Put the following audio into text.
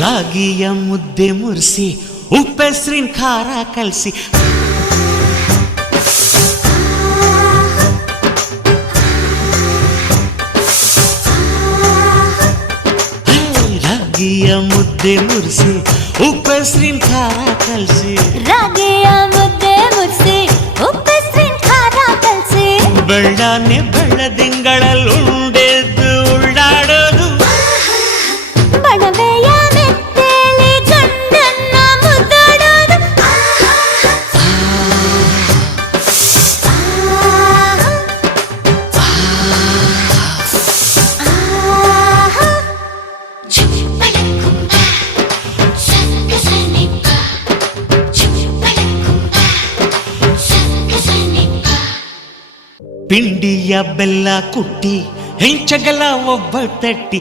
ರಾಗಿಯ ಮುದ್ದೆ ಮುರಿಸಿ ಉಪ್ಪೆಸರಿನ ಖಾರ ಕಲಸಿ ರಾಗಿಯ ಮುದ್ದೆ ಮುರಿಸಿ ಉಪ್ಪೆಸರಿನ ಖಾರ ಕಲಸಿ ರಾಗಿಯ ಮುದ್ದೆ ಮುರಿಸಿ ಉಪ್ಪೆಸರಿನ ಖಾರ ಕಲಸಿ ಬೆಳ್ಳನೆ ಬೆಳ್ಳದಿಂಗಳಲ್ಲುಂಡೆದ್ದು ಉಳ್ಳಾಡೋದು ಬಣವೆಯ ಮೆತ್ತೇಲಿ ಗಂಡನ್ನ ಮುದ್ದಾಡೋದು ಪಿಂಡಿಯ ಬೆಲ್ಲ ಕುಟ್ಟಿ ಹೆಂಚಗಲ ಒಬ್ಬ ತಟ್ಟಿ